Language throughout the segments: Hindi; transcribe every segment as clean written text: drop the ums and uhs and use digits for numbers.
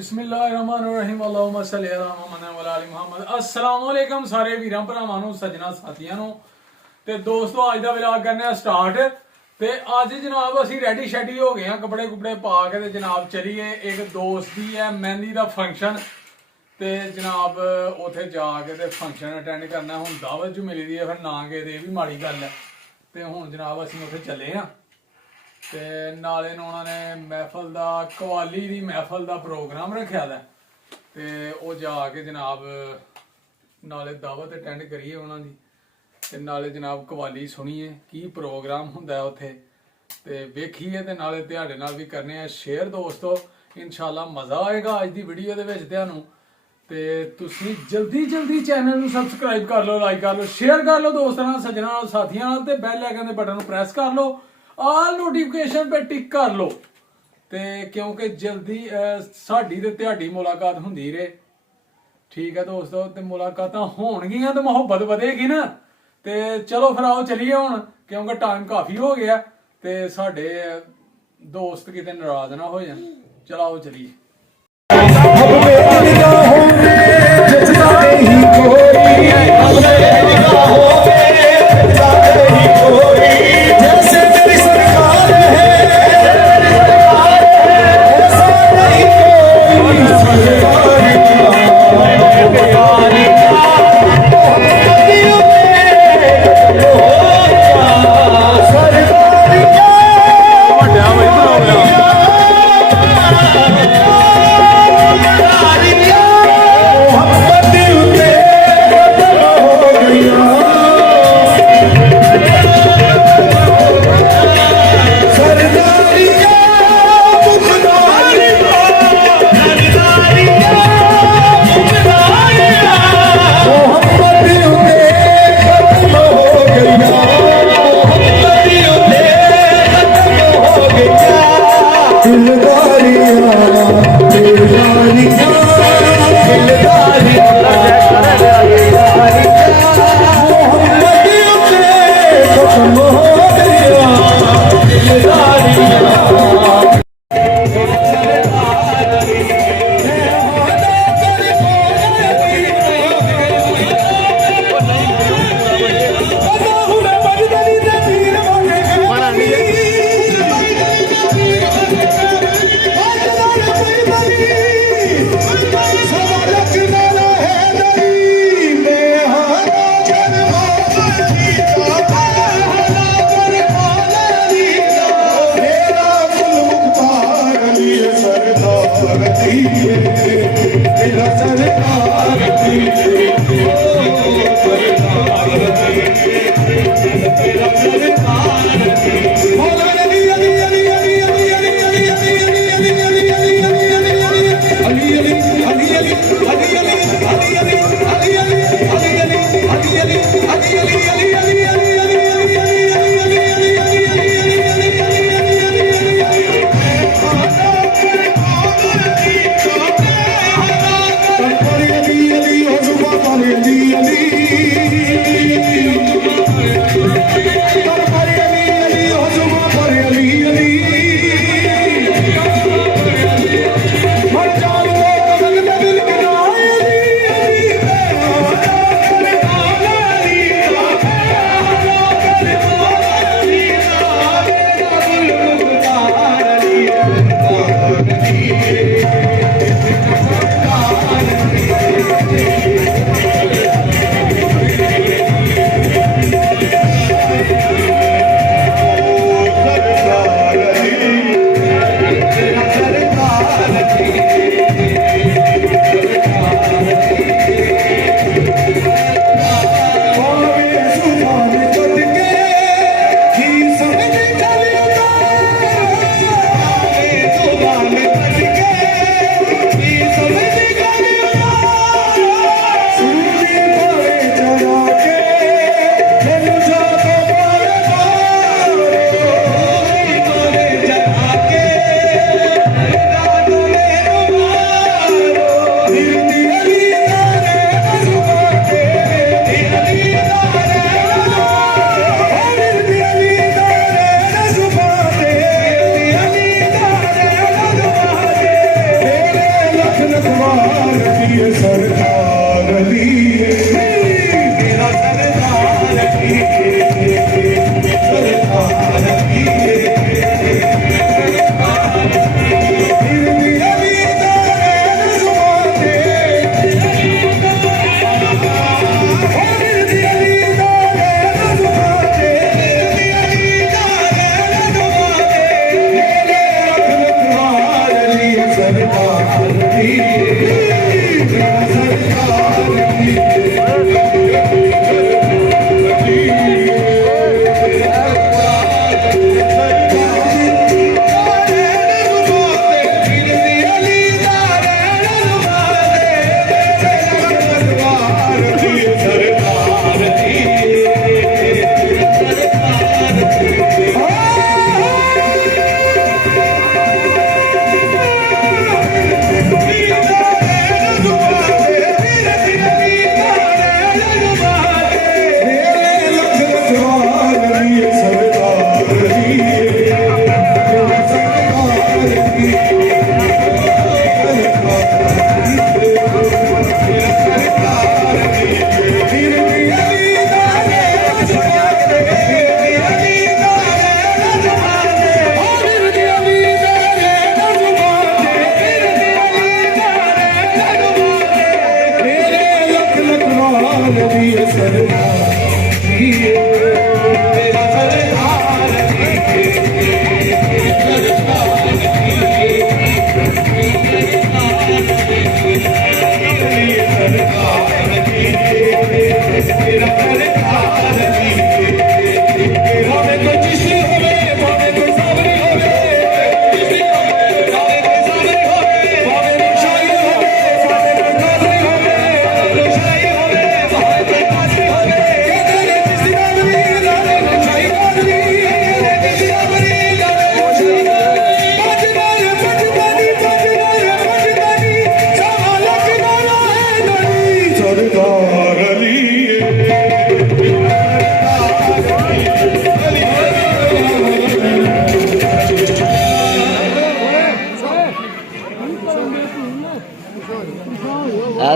बिस्मिल्लाहिर्रहमानिर्रहीम अल्लाहुम्मा सल्ली अला मुहम्मद व अला मुहम्मद। अस्सलाम वालेकुम सारे वीरां भरावां नूं सज्जना साथियां नूं ते दोस्तों अज दा व्लॉग करने आ स्टार्ट। ते अज जनाब असीं रेडी शेडी हो गए हैं कपड़े कुपड़े पा के ते जनाब चलिए एक दोस्त दी है मेहंदी दा फंक्शन ते जनाब उत्थे जाके ते फंक्शन अटेंड करना। हुण दावत जो मिली दी है फिर ना गए ते भी माड़ी गल है ते हुण जनाब असीं उत्थे चले हां ते नाले उन्होंने महफल का कवाली की महफल का प्रोग्राम रखा है ते वो जाके जनाब नाले दावत अटेंड करिए उन्होंने ते नाले जनाब कवाली सुनिए की प्रोग्राम हुंदा उत्थे ते वेखिए ते नाले तुहाडे नाल भी करने आ शेयर दोस्तों। इंशाल्लाह मज़ा आएगा अज दी वीडियो दे विच तुहानूं ते तुसीं जल्दी जल्दी चैनल नूं सबसक्राइब कर लो, लाइक कर लो, शेयर कर लो दोस्तां नाल, सज्जणां नाल, साथियां नाल ते बैल आइकन दे बटन नूं प्रेस कर लो, आल नोटिफिकेशन पे टिक कर लो ते क्योंकि जल्दी साडी ते तुहाडी मुलाकात हुंदी रहे। ठीक है दोस्तों ते मुलाकातां होणगियां ते मुहब्बत वधेगी ना। ते चलो फिर आओ चलिए हुण क्योंकि टाइम काफ़ी हो गया ते साडे दोस्त किते नाराज ना हो जान। चलो आओ चलिए।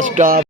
Stop.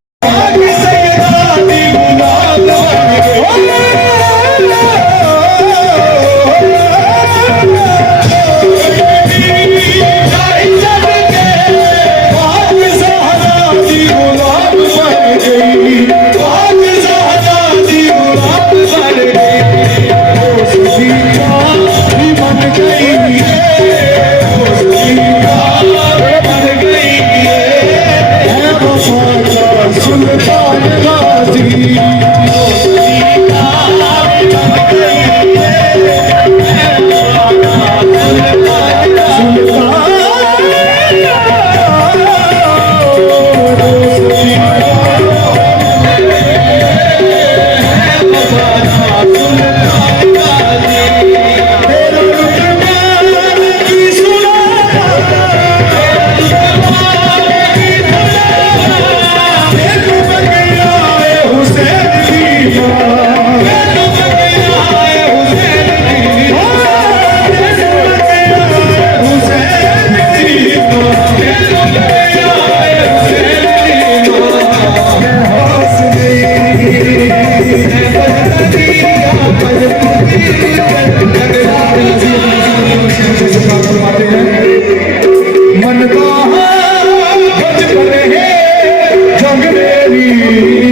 मन का बचपन है जंग मेरी